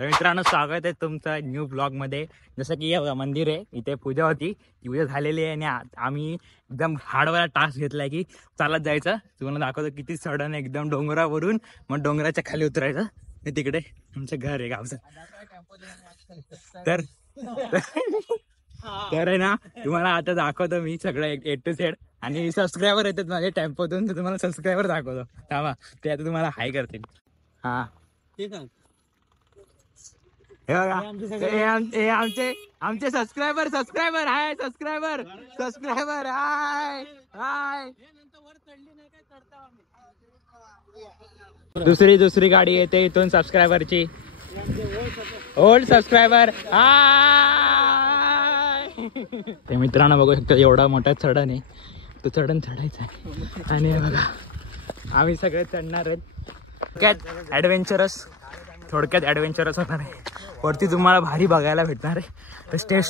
तर मित्रांनो स्वागत आहे तुमचं न्यू ब्लॉग मध्ये। जसं की हे मंदिर आहे, इथे पूजा होती, ती पूजा झालेली आहे आणि आम्ही एकदम हार्डवाला टास्क घेतलाय की चालत जायचं। तुम्हाला दाखवतो किती चढण आहे, एकदम डोंगरावरून मग डोंगराच्या खाली उतरायचं। तिकडे आमचं घर आहे गावचं। तर तर आहे ना, तुम्हाला आता दाखवतो मी सगळं ए टू झेड। आणि सबस्क्रायबर येतात माझे टेम्पोतून, तर तुम्हाला सबस्क्रायबर दाखवतो थांबा, ते आता तुम्हाला हाय करतील। हा ठीक आहे। हे आमचे सबस्क्रायबर हाय, सबस्क्रायबर हाय हाय। दुसरी गाडी येते इथून सबस्क्रायबरची, ओल्ड सबस्क्रायबर हाय। ते मित्रांनो बघू शकतो एवढा मोठा चढण आहे, तो चढण चढायचा आहे। आणि हे बघा आम्ही सगळे चढणार आहेत। थोडक्यात ॲडव्हेंचरस होणार आहे। वरती तुम्हाला भारी बघायला भेटणार आहे, तर स्टे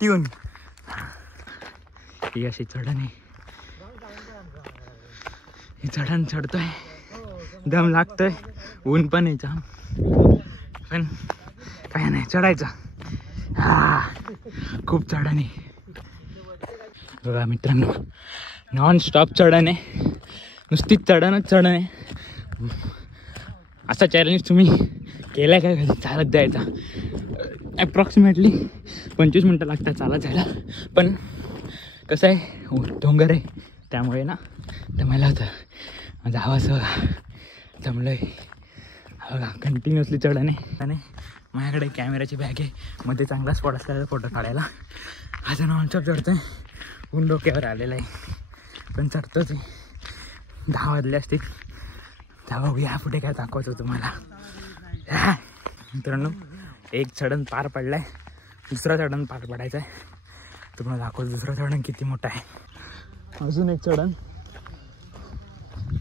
ट्यून। ही अशी चढण आहे, ही चढण चढतोय, दम लागतोय, ऊन पण आहे जाम, पण काय नाही चढायचं। खूप चढण आहे बघा मित्रांनो, नॉन स्टॉप चढण आहे, नुसतीच चढणच आहे। असा चॅलेंज तुम्ही केलाय काय कधी? चालत जायचा ॲप्रॉक्सिमेटली 25 मिनटं लागतात चालत जायला, पण कसं आहे डोंगर आहे त्यामुळे ना दमायला होतं। माझा आवाज बघा जमलोय बघा, कंटिन्युअसली चढण आहे। आणि माझ्याकडे कॅमेराची बॅग आहे, मध्ये चांगला स्पॉट असल्याचा फोटो काढायला। आता नॉनस्टॉप चढतोय, ऊन डोक्यावर आलेला आहे, पण चढतोच आहे। 10 वाजले असतील, तेव्हा बघूया पुढे काय दाखवतो तुम्हाला। मित्रांनो एक चढण पार पडलाय, दुसरा चढण पार पडायचा आहे, तुम्हाला दाखवतो दुसरा चढण किती मोठा आहे। अजून एक चढण,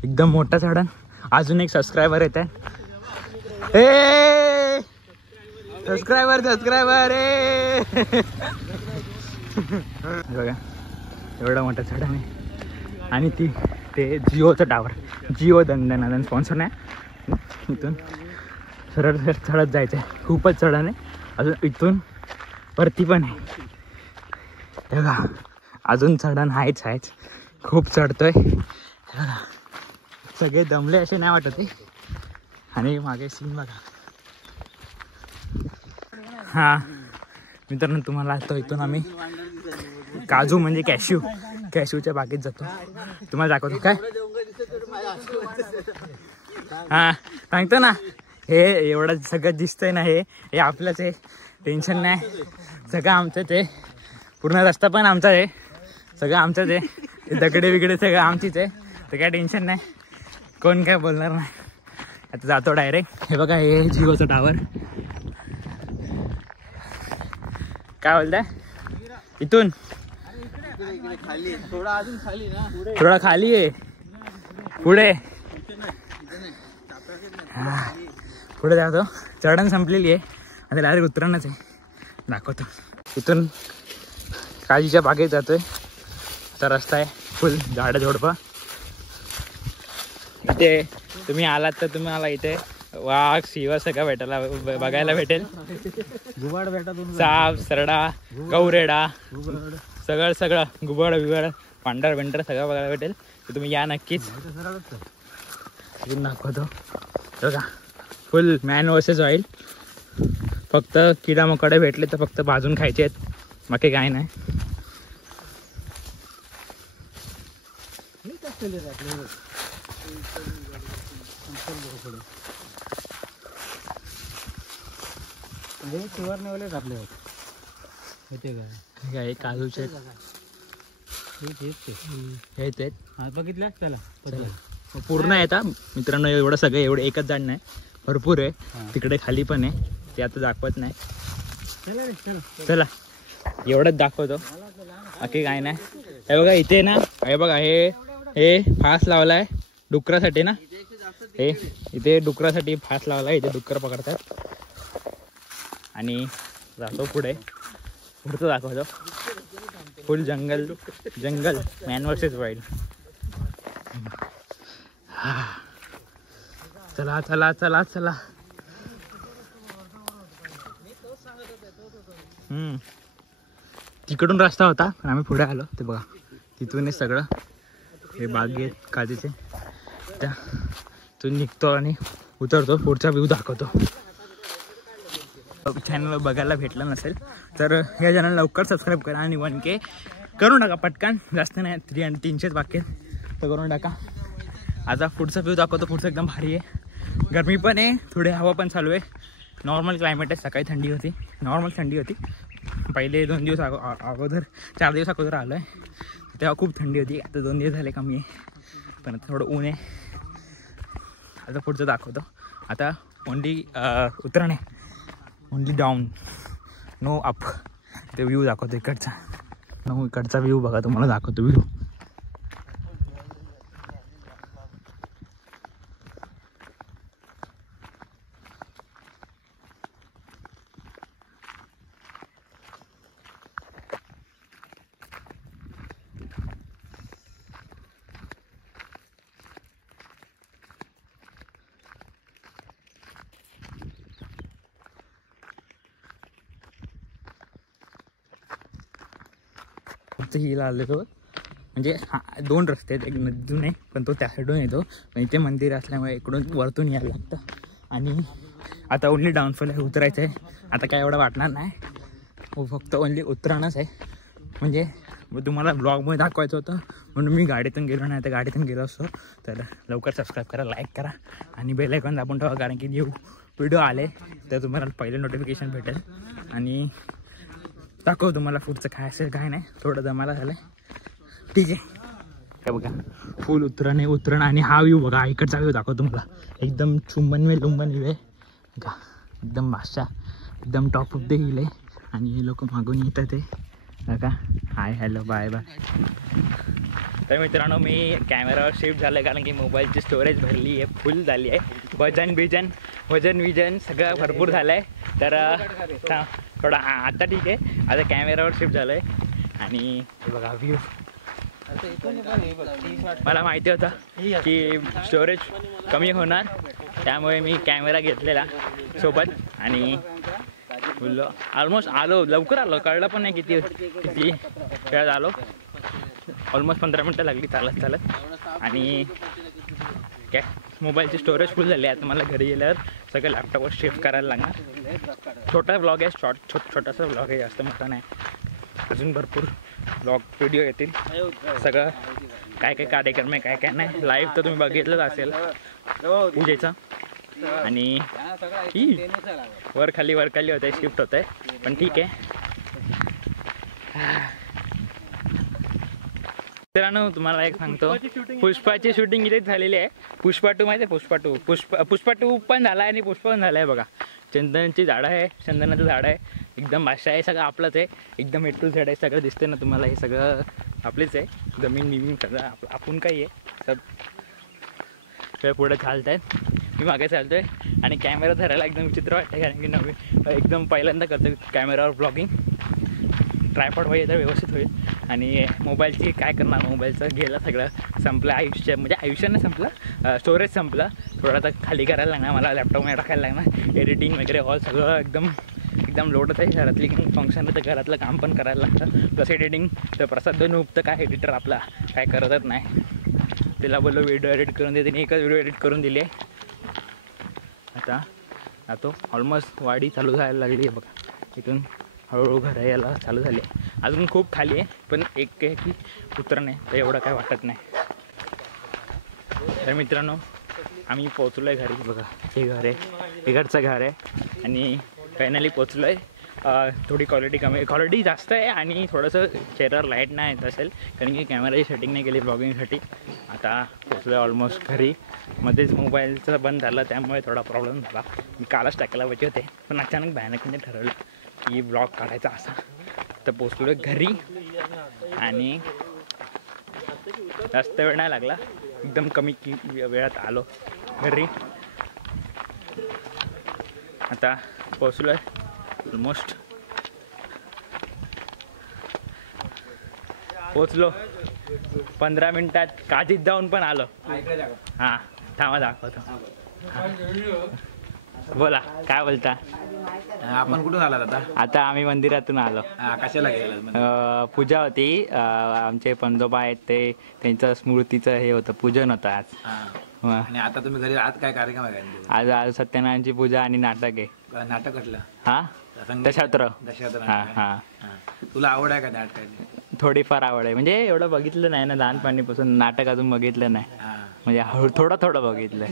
एकदम मोठा चढण, अजून एक सबस्क्रायबर येत आहे। सबस्क्रायबर बघा एवढा मोठा चढण आहे। आणि ते जिओचं टावर, जिओ दंडनादन स्पॉन्सर नाही, इथून सरळ चढत जायचं आहे। खूपच चढण आहे, अजून इथून वरती पण आहे बघा, अजून चढण आहेच, खूप चढतोय बघा। सगळे दमले असे नाही वाटत आहे। आणि मागे सीन बघा। हा मित्रांनो तुम्हाला आता इथून आम्ही काजू म्हणजे कॅश्यूच्या बागेत जातो, तुम्हाला दाखवतो काय। हा सांगतो ना, हे एवढं सगळं दिसतंय ना, हे आपलंच आहे, टेन्शन नाही, सगळं आमचंच आहे, पूर्ण रस्ता पण आमचा आहे, सगळं आमचंच आहे, दगडे बिगडे सगळं आमचीच आहे, तर काय टेन्शन नाही, कोण काय बोलणार नाही। आता जातो डायरेक्ट। हे बघा हे जिओचं टावर, काय बोलताय इथून थोडा खाली आहे, पुढे जातो। चढण संपलेली आहे, आता डायरेक्ट उतरणच आहे, दाखवतो। इथून काजीच्या बागेत जातोय, असा रस्ता आहे, फुल झाडं झोडपं। इथे तुम्ही आलात तर तुम्हाला इथे वाघ सिंह सगळं बघायला भेटेल, घुबड भेटा, साप सरडा गौरेडा सगळं घुबड बिबड पांढर बेंढर सगळं बघायला भेटेल, तर तुम्ही या नक्कीच। दाखवतो बघा, फुल मॅन वर्सेस वाईल्ड, फक्त किडा मकोडे भेटले तर फक्त भाजून खायचे आहेत, बाकी काय नाही। आपले काय काजूचे बघितलं त्याला पूर्ण येतात मित्रांनो, एवढं सगळं एवढं एकच झाड नाही, भरपूर आहे, तिकडे खाली पण आहे, ते आता दाखवत नाही। चला एवढंच दाखवतो, बाकी काय नाही। हे बघा इथे ना, हे बघा हे फास लावलाय डुकरासाठी ना, हे इथे डुकरासाठी फास लावलाय, इथे डुकर पकडतात। आणि जातो पुढचं दाखवतो, फुल जंगल मॅन वर्सेस वाईल्ड। चला तिकडून रस्ता होता पण आम्ही पुढे आलो. ते बघा तिथूनच सगळं हे बागेत काजीचे त्या तिथून निघतो आणि उतरतो. पुढचा व्ह्यू दाखवतो. चॅनल बघायला भेटलं नसेल तर या चॅनल लवकर सबस्क्राईब करा आणि 1K करून टाका पटकन. जास्त नाही 300 बाकी तर करून टाका. आता पुढचा व्ह्यू दाखवतो. पुढचं एकदम भारी आहे. गरमी पण आहे, थोडी हवा पण चालू आहे. नॉर्मल क्लायमेट आहे. सकाळी थंडी होती, नॉर्मल थंडी होती. पहिले 2 दिवस अगोदर 4 दिवस अगोदर आलो आहे तेव्हा खूप थंडी होती. आता 2 दिवस झाले कमी आहे, पण आता थोडं ऊन आहे. आता पुढचं दाखवतो. आता ओनली उतरण आहे, ओनली डाऊन, नो अप. ते व्ह्यू दाखवतो इकडचा. इकडचा व्ह्यू बघा, तुम्हाला दाखवतो व्ह्यू. फक्त हिला आलेलो म्हणजे 2 रस्ते आहेत. एक नदीतून आहे पण तो त्या साईडून येतो. पण इथे मंदिर असल्यामुळे इकडून वरतून यायला लागतं. आणि आता ओनली डाऊनफॉल आहे, उतरायचं आहे. आता काय एवढं वाटणार नाही, फक्त ओनली उतरणंच आहे. म्हणजे तुम्हाला ब्लॉगमध्ये दाखवायचं होतं म्हणून मी गाडीतून गेलो नाही तर गाडीतून गेलो असतो. तर लवकर सबस्क्राईब करा, लाईक करा आणि बेल आयकॉन दाबून ठेवा. कारण की न्यू व्हिडिओ आले तर तुम्हाला पहिले नोटिफिकेशन भेटेल. आणि दाखव तुम्हाला पुढचं काय असेल काय नाही. थोडं दमाला झालं ठीक आहे. काय बघा फुल उतरण आणि हा व्ह्यू बघा. इकडचा व्ह्यू दाखव तुम्हाला. एकदम चुंबन व्ह्यू आहे का, एकदम बादशाह, एकदम टॉप ऑफ द हिल आहे. आणि हे लोक मागून येतात ते बघा. Hi hello bye bye. तर मित्रांनो मी कॅमेरावर शिफ्ट झालं आहे कारण की मोबाईलची स्टोरेज भरली आहे, फुल झाली आहे. वजन विजन सगळं भरपूर झालं आहे. तर थोडा आता ठीक आहे. आता कॅमेरावर शिफ्ट झालं आहे. आणि हे बघा व्ह्यू. मला माहिती होतं की स्टोरेज कमी होणार त्यामुळे मी कॅमेरा घेतलेला सोबत. आणि बोललो ऑलमोस्ट आलो, लवकर आलो, कळलं पण नाही किती वेळात आलो. ऑलमोस्ट 15 मिनटं लागली चालत. आणि काय मोबाईलची स्टोरेज फुल झाली. आता मला घरी गेल्यावर सगळं लॅपटॉपवर शिफ्ट करायला लागणार. छोटा ब्लॉग आहे, छोटासा ब्लॉग आहे, जास्त मोठा नाही. अजून भरपूर ब्लॉग व्हिडिओ येतील. सगळं काय कार्यक्रम आहे काय नाही लाईव्ह तर तुम्ही बघितलंच असेल पूजेचा. आणि वर खाली होत आहे, शिफ्ट होत आहे पण ठीक आहे. मित्रांनो तुम्हाला एक सांगतो, पुष्पाची शूटिंग इथेच झालेली आहे. पुष्पा 2 माहिती आहे? पुष्पा 2 पण झाला आहे आणि पुष्पा पण झाला आहे बघा. चंदनाची झाडं आहे, चंदनाचं झाड आहे, एकदम भाषा आहे, सगळं आपलंच आहे. एकदम A to Z आहे, सगळं दिसते ना तुम्हाला. हे सगळं आपलीच आहे, जमीन सगळं आपण काही आहे. सब पुढे चालत आहेत, मी मागे चालतोय. आणि कॅमेरा धरायला एकदम विचित्र वाटतं कारण की नवीन एकदम पहिल्यांदा करतो कॅमेरावर ब्लॉगिंग. ट्रायपॉड होईल तर व्यवस्थित होईल. आणि मोबाईलची काय करणार, मोबाईलचं गेलं सगळं, संपलं आयुष्य. म्हणजे आयुष्यानं संपलं, स्टोरेज संपलं. थोडं आता खाली करायला लागणार मला, लॅपटॉपमध्ये टाकायला लागणार. एडिटिंग वगैरे ऑल सगळं एकदम लोडच आहे. घरातली फंक्शन तर घरातलं काम पण करायला लागतं. प्लस एडिटिंग तर प्रसाद नुकतं काय एडिटर आपला काय करतच नाही. तिला बोललो व्हिडिओ एडिट करून दे, तिने एकच व्हिडिओ एडिट करून दिली आहे. आता तो ऑलमोस्ट वाडी चालू जायला लागली आहे बघा. इथून हळूहळू घर यायला चालू झाली आहे. अजून खूप खाली आहे पण एक आहे की उतरणं आहे तर एवढं काय वाटत नाही. तर मित्रांनो आम्ही पोचलो आहे घरी बघा. हे घर आहे, हे घरचं घर आहे. आणि फायनली पोचलो आहे. थोडी क्वालिटी जास्त आहे आणि थोडंसं चेहऱ्यावर लाईट नाही येत असेल कारण की कॅमेराची सेटिंग नाही केली ब्लॉगिंगसाठी. आता पोचलो आहे ऑलमोस्ट घरी. मध्येच मोबाईलचं बंद झालं त्यामुळे थोडा प्रॉब्लेम झाला. मी कालच टाकायला पाहिजे होते पण अचानक भयानकने ठरवलं की ब्लॉग काढायचा असा. तर पोचलो आहे घरी आणि जास्त वेळ नाही लागला, एकदम कमी वेळात आलो घरी. आता पोचलो आहे ऑलमोस्ट. पोचलो 15 मिनिटात. काजीत जाऊन पण आलो. हां थांबा दाखवतो. बोला काय बोलता. आपण कुठून आलात आता? आता आम्ही मंदिरातून आलो. कशाला गेला? पूजा होती. आमचे पंजोबा आहेत ते त्यांचं स्मृतीचं हे होतं, पूजन होतं आज. आणि आता तुम्ही घरी आज काय कार्यक्रम आहे? आज सत्यनारायणची पूजा आणि नाटक आहे. नाटक कसलं? हा, दशावतार. हा. तुला आवड आहे का नाटकाची? थोडीफार आवड आहे, म्हणजे एवढं बघितलं नाही ना लहानपणीपासून. नाटक अजून बघितलं नाही, म्हणजे थोडं बघितलंय.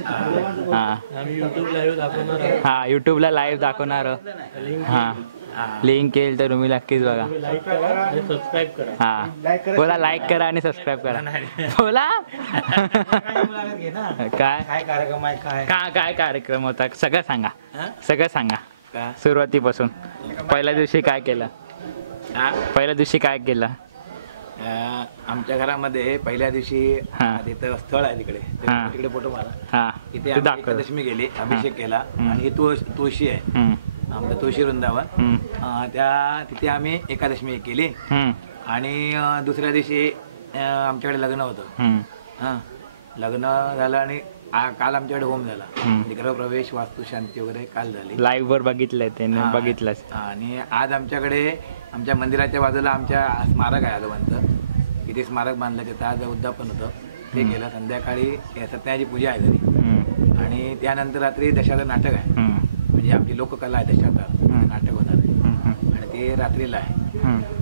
हा, युट्यूबला लाईव्ह दाखवणार. हा, लिंक केलं तर तुम्ही नक्कीच बघा. हा, बोला लाईक करा आणि सबस्क्राईब करा. बोला काय कार्यक्रम आहे? काय कार्यक्रम होता सगळं सांगा. सुरुवातीपासून पहिल्या दिवशी काय केलं? आमच्या घरामध्ये पहिल्या दिवशी तिथं स्थळ आहे तिकडे फोटो मारा. तिथे एकादशी गेली, अभिषेक केला आणि ही तुळशी आहे आमचं तुळशी वृंदावन. तिथे आम्ही एकादशी केली आणि दुसऱ्या दिवशी आमच्याकडे लग्न होतं. लग्न झालं आणि काल आमच्याकडे होम झाला. गृहप्रवेश, वास्तुशांती वगैरे काल झाली. लाईव्ह वर बघितलंय त्यांनी, बघितलंच. आणि आज आमच्याकडे आमच्या मंदिराच्या बाजूला आमच्या स्मारक आहे आजोबांचं. तिथे स्मारक बांधलं, तिथं आज उद्यापन होतं, ते केलं. संध्याकाळी सत्यनारायणची पूजा आहे घरी आणि त्यानंतर रात्री दशावतार नाटक आहे. म्हणजे आपली लोककला आहे, दशावतार नाटक होणार आहे आणि ते रात्रीला आहे.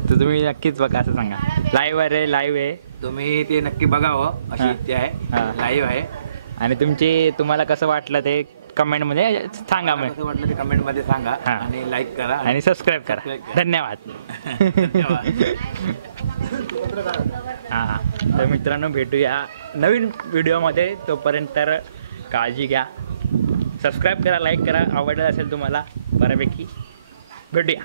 तर तुम्ही नक्कीच बघा, असं सांगा. लाईव्ह आहे, तुम्ही ते नक्की बघावं अशी इच्छा आहे. लाईव्ह आहे. आणि तुम्हाला कसं वाटलं ते कमेंट मध्ये सांगा. कसं वाटलं ते कमेंट मध्ये सांगा आणि लाईक करा आणि सबस्क्राईब करा. धन्यवाद. हा, तर मित्रांनो भेटूया नवीन व्हिडिओमध्ये. तोपर्यंत तर काळजी घ्या, सबस्क्राईब करा, लाईक करा. आवडलं असेल तुम्हाला बऱ्यापैकी. भेटूया.